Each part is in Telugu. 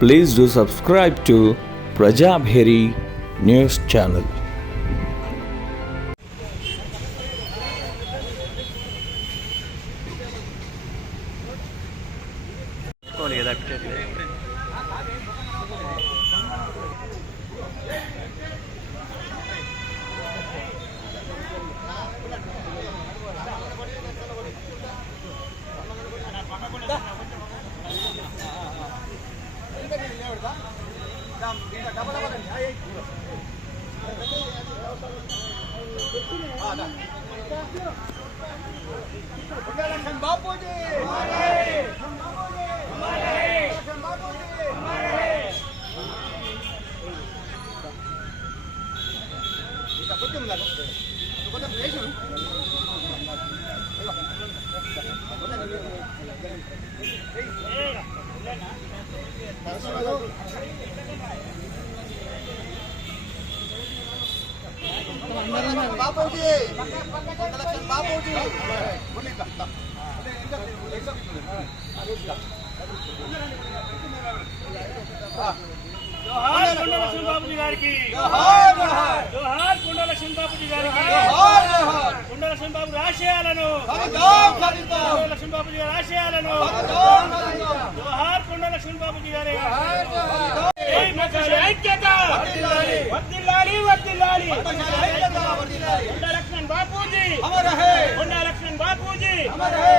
Please do subscribe to Prajabheri News Channel. जोहार కొండా లక్ష్మణ బాబుజీ గారికి జోహార్ జోహార్ జోహార్ కొండా లక్ష్మణ బాబుజీ గారికి జోహార్ జోహార్ కొండా లక్ష్మణ బాబు ఆశయాలను ఖండిద్దాం ఖండిద్దాం కొండా లక్ష్మణ బాబుజీ గారి ఆశయాలను ఖండిద్దాం ఖండిద్దాం జోహార్ కొండా లక్ష్మణ బాబుజీ గారి జోహార్ జోహార్ జై మచ్చ ఐక్యత వర్ధిల్లాలి వర్ధిల్లాలి వర్ధిల్లాలి ఐక్యత వర్ధిల్లాలి కొండా లక్ష్మణ బాబుజీ అమర్ రహే కొండా లక్ష్మణ బాబుజీ అమర్ రహే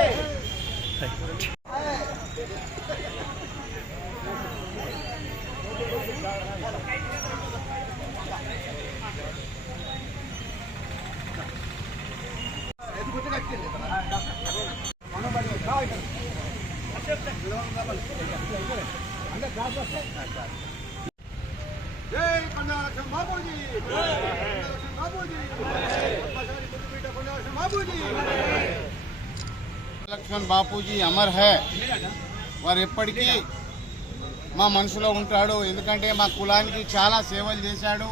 जय కొండా లక్ష్మణ బాబుజీ లక్ష్మణ్ బాపూజీ అమర్ హై వారు ఎప్పటికీ మా మనసులో ఉంటాడు. ఎందుకంటే మా కులానికి చాలా సేవలు చేశాడు.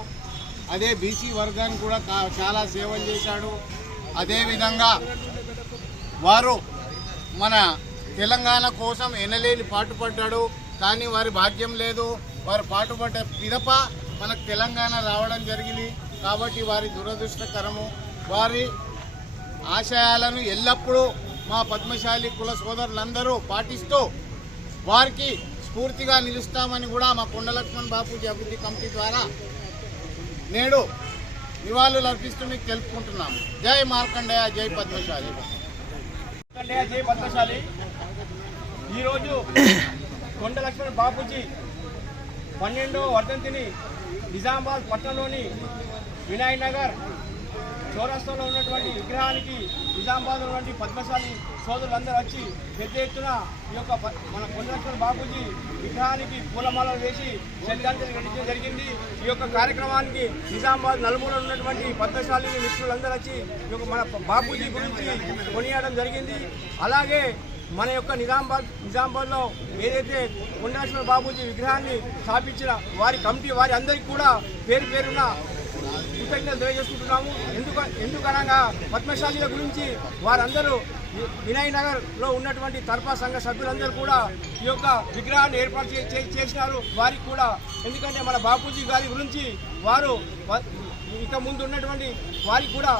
అదే బీసీ వర్గానికి కూడా చాలా సేవలు చేశాడు. అదేవిధంగా వారు మన తెలంగాణ కోసం ఎనలేని పాటుపడ్డాడు. కానీ వారి భాగ్యం లేదు. వారు పాటుపడ్డ పిదప మనకు తెలంగాణ రావడం జరిగింది. కాబట్టి వారి దురదృష్టకరము. వారి ఆశయాలను ఎల్లప్పుడూ మా పద్మశాలి కుల సోదరులందరూ పాటిస్తూ వారికి స్ఫూర్తిగా నిలుస్తామని కూడా మా కొండా లక్ష్మణ్ బాపూజీ అభివృద్ధి కమిటీ ద్వారా నేడు నివాళులు అర్పిస్తూ మీకు తెలుపుకుంటున్నాము. జై మార్కండేయ, జై పద్మశాలి. జై పద్మశాలి. ఈరోజు కొండా లక్ష్మణ బాపూజీ 12వ వర్ధంతిని నిజామాబాద్ పట్టణంలోని వినాయక్ నగర్ చౌరస్తాలో ఉన్నటువంటి విగ్రహానికి నిజామాబాద్లో ఉన్నటువంటి పద్మశాలి సోదరులందరూ వచ్చి పెద్ద ఎత్తున ఈ యొక్క మన కొండా లక్ష్మణ బాపూజీ విగ్రహానికి పూలమాలలు వేసి శ్రద్ధాంజలి ఘటించడం జరిగింది. ఈ యొక్క కార్యక్రమానికి నిజామాబాద్ నలుమూలలో ఉన్నటువంటి పద్మశాలి మిత్రులందరూ వచ్చి ఈ యొక్క మన బాపూజీ గురించి కొనియాడడం జరిగింది. అలాగే మన యొక్క నిజామాబాద్లో ఏదైతే కొండా లక్ష్మణ బాపూజీ విగ్రహాన్ని స్థాపించిన వారి కమిటీ వారి అందరికీ కూడా పేరు పేరున కృతజ్ఞతలు తెలియజేసుకుంటున్నాము. ఎందుకనగా పద్మశాలీల గురించి వారందరూ వినాయక్ నగర్లో ఉన్నటువంటి తర్పా సంఘ సభ్యులందరూ కూడా ఈ యొక్క విగ్రహాన్ని ఏర్పాటు చేసినారు. వారికి కూడా ఎందుకంటే మన బాపూజీ గారి గురించి వారు ఇక ముందు ఉన్నటువంటి వారికి కూడా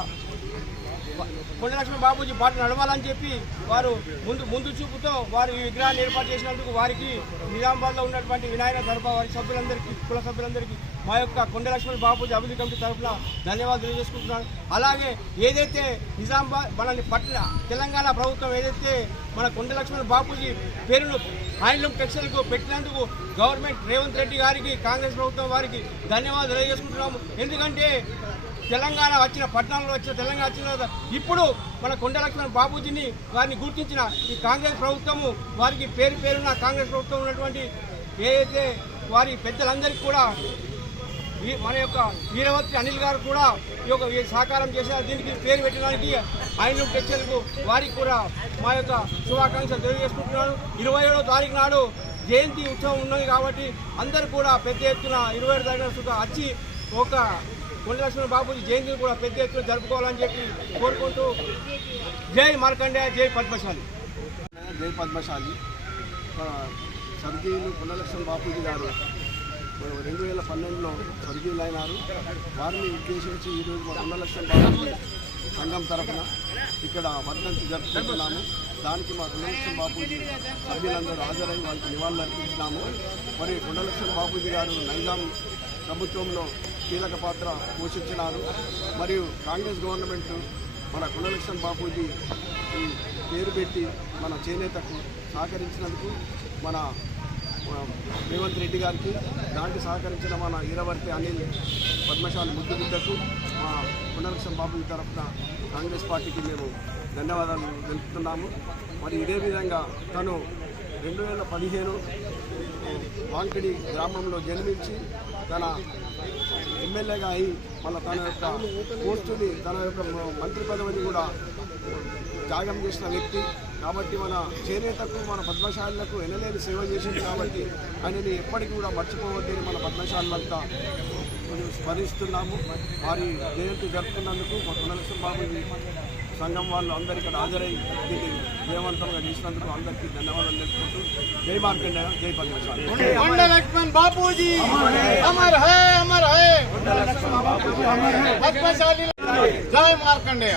కొండా లక్ష్మణ బాపూజీ పాట నడవాలని చెప్పి వారు ముందు చూపుతో వారు ఈ విగ్రహాన్ని ఏర్పాటు చేసినందుకు వారికి నిజామాబాద్లో ఉన్నటువంటి వినాయక తరఫు వారి సభ్యులందరికీ కుల సభ్యులందరికీ మా యొక్క కొండా లక్ష్మణ బాపూజీ అభివృద్ధి కమిటీ తరఫున ధన్యవాదాలు తెలియజేసుకుంటున్నాను. అలాగే ఏదైతే నిజామాబాద్ మనల్ని తెలంగాణ ప్రభుత్వం ఏదైతే మన కొండా లక్ష్మణ బాపూజీ పేరును హ్యాండ్లూమ్ టెక్స్టైల్కు పెట్టినందుకు గవర్నమెంట్ రేవంత్ రెడ్డి గారికి కాంగ్రెస్ ప్రభుత్వం వారికి ధన్యవాదాలు తెలియజేసుకుంటున్నాము. ఎందుకంటే తెలంగాణ వచ్చిన పట్టణాల్లో వచ్చిన తెలంగాణ వచ్చిన తర్వాత ఇప్పుడు మన కొండా లక్ష్మణ బాపూజీని వారిని గుర్తించిన ఈ కాంగ్రెస్ ప్రభుత్వము వారికి పేరు పేరున్న కాంగ్రెస్ ప్రభుత్వం ఉన్నటువంటి ఏదైతే వారి పెద్దలందరికీ కూడా మన యొక్క వీరవతి అనిల్ గారు కూడా ఈ యొక్క సహకారం చేశారు. దీనికి పేరు పెట్టడానికి హ్యాండ్లూమ్ టెక్స్టైల్కు వారికి కూడా మా యొక్క శుభాకాంక్షలు తెలియజేసుకుంటున్నాను. 27వ తారీఖు నాడు జయంతి ఉత్సవం ఉన్నది కాబట్టి అందరూ కూడా పెద్ద ఎత్తున 27 తారీఖున వచ్చి ఒక కొండా లక్ష్మణ బాపూజీ జయంతిని కూడా పెద్ద ఎత్తున జరుపుకోవాలని చెప్పి కోరుకుంటూ జై మార్కండేయ, జై పద్మశాలి. జై పద్మశాలి. స్వర్గీయులు పుల్లలక్ష్మణ బాపూజీ గారు 2012లో స్వర్గీయులైనారు. వారిని ఉద్దేశించి ఈరోజు మా పుల్లలక్ష్మణ బాపూజీ సంఘం తరఫున ఇక్కడ వర్ధంతి జరుపుకుంటున్నాము. దానికి మా పుల్లలక్ష్మణ బాపూజీ సభ్యులందరూ హాజరై వారికి నివాళులు అర్పించినాము. మరి పుల్లలక్ష్మణ బాపూజీ గారు నైజాం ప్రభుత్వంలో కీలక పాత్ర పోషించినారు. మరియు కాంగ్రెస్ గవర్నమెంట్ మన పుల్లలక్ష్మణ బాపూజీ ఈ పేరు పెట్టి మన చేనేతకు సహకరించినందుకు మన రేవంత్ రెడ్డి గారికి, దానికి సహకరించిన మన ఈరవర్తి అనిల్ పద్మశాలి ముద్దుబిడ్డకు మా పుల్లలక్ష్మణ బాపూజీ తరఫున కాంగ్రెస్ పార్టీకి మేము ధన్యవాదాలు తెలుపుతున్నాము. మరి ఇదే విధంగా తను 2015 వాంకిడి గ్రామంలో జన్మించి తన ఎమ్మెల్యేగా అయి మళ్ళీ తన యొక్క పోస్టుని, తన యొక్క మంత్రి పదవిని కూడా త్యాగం చేసిన వ్యక్తి కాబట్టి మన చేనేతకు, మన పద్మశాలకు ఎనలేని సేవ చేసింది కాబట్టి ఆయనని ఎప్పటికీ కూడా మర్చిపోవద్దని మన పద్మశాలంతా స్మరిస్తున్నాము. వారి జయంతి జరుపుకున్నందుకు మా పుల్లలక్ష్మణ బాపూజీ సంఘం వాళ్ళు అందరూ ఇక్కడ హాజరై దీన్ని విజయవంతంగా చేసినందుకు అందరికీ ధన్యవాదాలు తెలుపుకుంటూ జై మార్కండేయ, జై పద్మశాలి. పుల్లలక్ష్మణ బాపూజీ అమర్ హై, అమర్ హై. పద్మశాలి జై మార్కండేయ.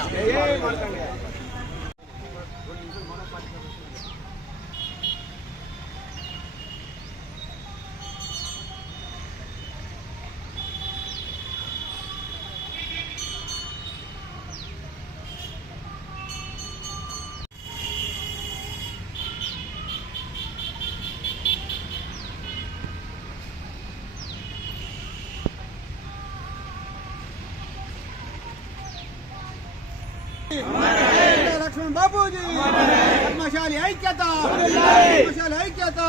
లక్ష్మణ బాపూజీ పద్మశాలి ఐక్యత, పద్మశాలి ఐక్యత.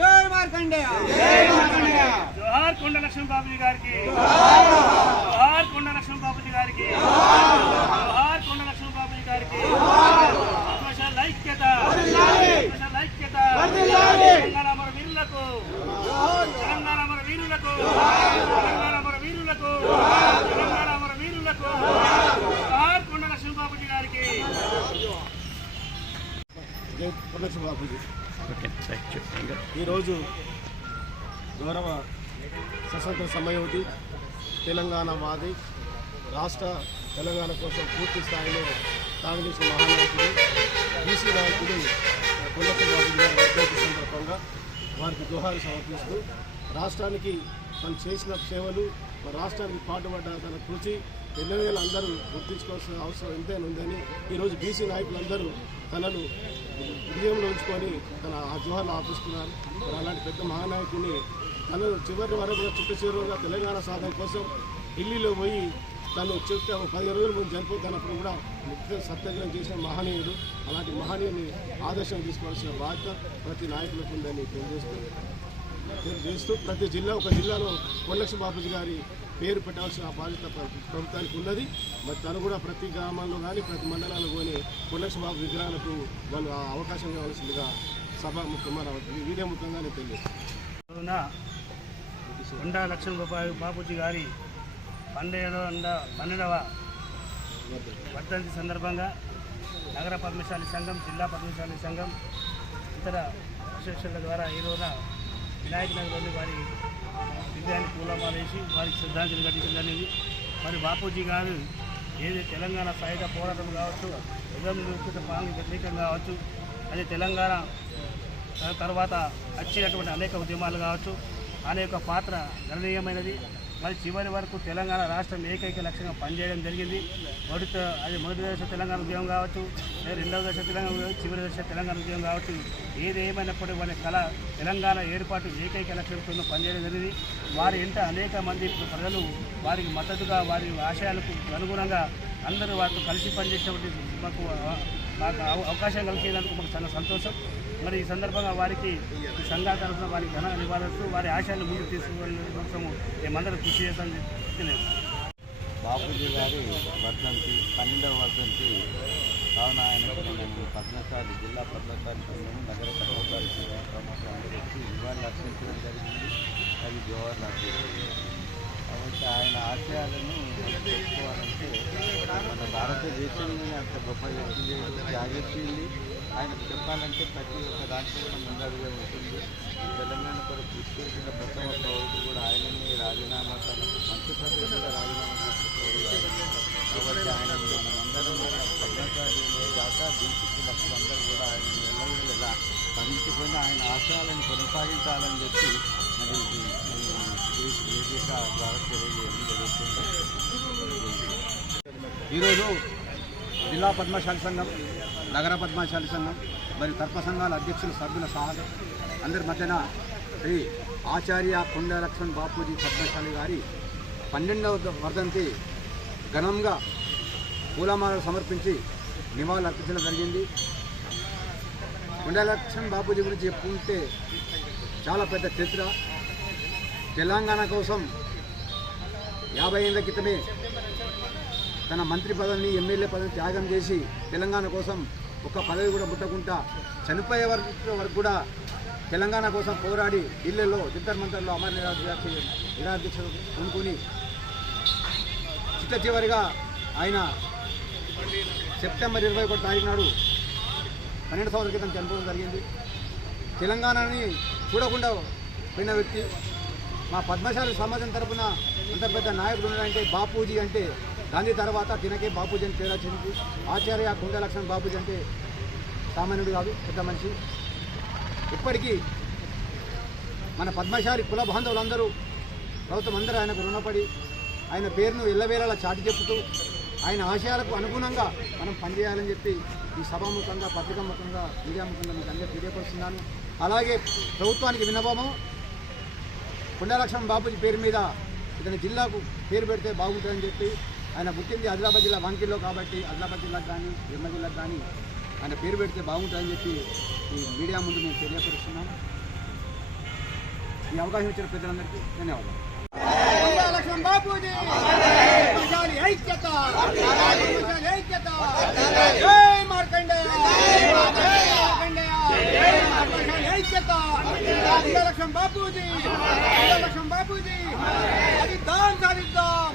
జై మార్కండేయ, జై మార్కండేయ. జోహార్ కొండ లక్ష్మణ బాపూజీ గారికి, జోహార్ కొండ లక్ష్మణ బాపూజీ గారికి, జోహార్ కొండ లక్ష్మణ బాపూజీ గారికి. పద్మశాలి ఐక్యత, పద్మశాలి ఐక్యత. తెలంగాణ అమర వీరులకు, తెలంగాణ అమర వీరులకు, తెలంగాణ అమర వీరులకు, తెలంగాణ అమర వీరులకు. జోహార్ కొండ లక్ష్మణ బాపూజీ గారికి. జై పుల్లలక్ష్మణ బాపూజీ. ఈరోజు గౌరవ స్వతంత్ర సమయోధి, తెలంగాణ వాది, రాష్ట్ర తెలంగాణ కోసం పూర్తి స్థాయిలో కాంగ్రెస్ మహానాయకుడు, బీసీ నాయకుడు పుల్లలక్ష్మణ బాపూజీ గారి వర్ధంతి సందర్భంగా వారికి జోహారు సమర్పిస్తూ రాష్ట్రానికి తను చేసిన సేవలు, మన రాష్ట్రానికి పాటుపడ్డ తన కృషి ఎన్నో అందరూ గుర్తించుకోవాల్సిన అవసరం ఎంతైనా ఉందని ఈరోజు బీసీ నాయకులందరూ తనను హృదయంలో ఉంచుకొని తన ఆ జోహార్లు ఆపిస్తున్నారు. మరి అలాంటి పెద్ద మహానాయకుడిని తను చివరి వరకు చివరిగా తెలంగాణ సాధన కోసం ఢిల్లీలో పోయి తను చెప్తే 15 రోజుల ముందు చనిపోతున్నప్పుడు కూడా ముఖ్య సత్యాగ్రహం చేసిన మహనీయుడు. అలాంటి మహనీయుని ఆదర్శం తీసుకోవాల్సిన బాధ్యత ప్రతి నాయకులకు ఉందని తెలియజేస్తూ ప్రతి జిల్లా, ఒక జిల్లాలో పుల్లలక్ష్మణ బాపూజీ గారి పేరు పెట్టాల్సిన బాధ్యత ప్రభుత్వానికి ఉన్నది. మరి తను కూడా ప్రతి గ్రామాల్లో కానీ ప్రతి మండలాల్లో కానీ పుల్లలక్ష్మణ బాబు విగ్రహాలకు వాళ్ళు అవకాశం ఇవ్వాల్సిందిగా సభ మన వీడియో ముఖ్యంగా నేను తెలియజేస్తాను. కొండ లక్ష్మణ బాపూజీ గారి 12వ వర్ధంతి సందర్భంగా నగర పద్మశాలి సంఘం, జిల్లా పద్మశాలి సంఘం, ఇతర అసోసియేషన్ల ద్వారా ఈ రోజున వినాయక నగర్లోని వారి విజయానికి పూలమాలేసి వారికి శ్రద్ధాంజలి ఘటించడం జరిగింది. మరి బాపూజీ గారు ఏది తెలంగాణ సాయుధ పోరాటం కావచ్చు, నిజాం పాలనకు వ్యతిరేకంగా కావచ్చు, అదే తెలంగాణ తర్వాత వచ్చినటువంటి అనేక ఉద్యమాలు కావచ్చు, అనేక పాత్ర గణనీయమైనది. మరి చివరి వరకు తెలంగాణ రాష్ట్రం ఏకైక లక్ష్యంగా పనిచేయడం జరిగింది. మొదటి దశ తెలంగాణ ఉద్యమం కావచ్చు, రెండవ దశ తెలంగాణ ఉద్యమం, చివరి దశ తెలంగాణ ఉద్యమం కావచ్చు, ఏది ఏమైనప్పటికీ వారి కళ తెలంగాణ ఏర్పాటు ఏకైక లక్ష్యంతో పనిచేయడం జరిగింది. వారి ఇంట అనేక మంది ప్రజలు వారికి మద్దతుగా, వారి ఆశయాలకు అనుగుణంగా అందరూ వారితో కలిసి పనిచేసేటువంటి మాకు అవకాశం కలిగేందుకు మాకు చాలా సంతోషం. మరి ఈ సందర్భంగా వారికి ఈ సంఘాల తరఫున వారికి ఘన నివాళులు, వారి ఆశయాన్ని ముందుకు తీసుకువెళ్ళే కోసము మేమందరం కృషి చేస్తామని తెలియదు. బాపూజీ గారి వర్ధంతి 12వ వర్ధంతి కావున ఆయనకు మేము పద్మశాలి, జిల్లా పద్మశాలి సంఘము, నగర పద్మశాలి ప్రముఖులందరూ వచ్చి నివాళులు అర్పించడం జరిగింది. అది జోహార్లు అర్పించింది. కాబట్టి ఆయన ఆశయాలను తెలుసుకోవాలంటే మన భారతదేశంలోనే అంత గొప్ప వ్యక్తి, త్యాగశీలి, ఆయనకు చెప్పాలంటే ప్రతి ఒక్క దాంట్లో కూడా ముందడుగే ఉంటుంది. తెలంగాణ కొరకు కృషి చేసిన ప్రతి ఒక్క పౌరుడు కూడా ఆయననే రాజీనామా తన మంత్రి పదవి కూడా రాజీనామా చేసుకోవాలి. కాబట్టి ఆయన మనమందరం కూడా పద్మశాలినే కాక బీసీ లక్షలందరూ కూడా ఆయన ఎలా స్మరించుకొని ఆయన ఆశయాలను కొనసాగించాలని చెప్పి మరి వేదిక ద్వారా తెలియజేయడం జరుగుతుంది. ఈరోజు జిల్లా పద్మశాలి సంఘం, నగర పద్మశాలి సంఘం మరియు తర్ప సంఘాల అధ్యక్షుల సభ్యుల సహాయం అందరి మధ్యన శ్రీ ఆచార్య కొండ లక్ష్మణ్ బాపూజీ పద్మశాలి గారి 12వ వర్ధంతి ఘనంగా పూలమాలలు సమర్పించి నివాళులు అర్పించడం జరిగింది. కొండ లక్ష్మణ్ బాపూజీ గురించి చెప్పుకుంటే చాలా పెద్ద చరిత్ర. తెలంగాణ కోసం 50 ఏళ్ల క్రితమే తన మంత్రి పదవిని, ఎమ్మెల్యే పదవిని త్యాగం చేసి తెలంగాణ కోసం ఒక్క పదవి కూడా ముట్టకుండా చనిపోయే వరకు కూడా తెలంగాణ కోసం పోరాడి ఢిల్లీలో జంతర్ మంతర్లో అమర నిరాదీక్ష కొనుక్కొని చివరిగా ఆయన సెప్టెంబర్ 21 తారీఖు నాడు 12 సంవత్సరాల క్రితం చనిపోవడం జరిగింది. తెలంగాణని చూడకుండా పోయిన వ్యక్తి. మా పద్మశాలి సమాజం తరఫున అంత పెద్ద నాయకుడు ఉన్నాడంటే బాపూజీ అంటే గాంధీ తర్వాత తినకే బాపూజీ అని పేరు వచ్చింది. ఆచార్య కొండ లక్ష్మణ్ బాపూజీ అంటే సామాన్యుడు కాదు, పెద్ద మనిషి. ఇప్పటికీ మన పద్మశాలి కుల బాంధవులందరూ, ప్రభుత్వం అందరూ ఆయనకు రుణపడి ఆయన పేరును ఎల్లవేళలా చాటి చెప్పుతూ ఆయన ఆశయాలకు అనుగుణంగా మనం పనిచేయాలని చెప్పి ఈ సభాముఖంగా, పత్రికాముఖంగా, మీడియాముఖంగా మీకు అందరికీ తెలియపరుస్తున్నాను. అలాగే ప్రభుత్వానికి విన్నపము, కొండ లక్ష్మణ్ బాపూజీ పేరు మీద ఇతని జిల్లాకు పేరు పెడితే బాగుంటుందని చెప్పి ఆయన పుట్టింది ఆదిలాబాద్ జిల్లా వాంకిల్లో కాబట్టి ఆదిలాబాద్ జిల్లాకు కానీ నిర్మల్ జిల్లాకు కానీ ఆయన పేరు పెడితే బాగుంటుందని చెప్పి ఈ మీడియా ముందు మేము తెలియపరుస్తున్నాము. ఈ అవకాశం ఇచ్చిన పెద్దలందరికీ ధన్యవాదాలు. లక్ష్మణ్ బాపూజీ ఐక్యత, ఐక్యత, జై మార్కండేయ, ఐక్యత, లక్ష్మణ్ బాపూజీ, లక్ష్మణ్ బాపూజీ, సాధిద్దాం, సాధిద్దాం.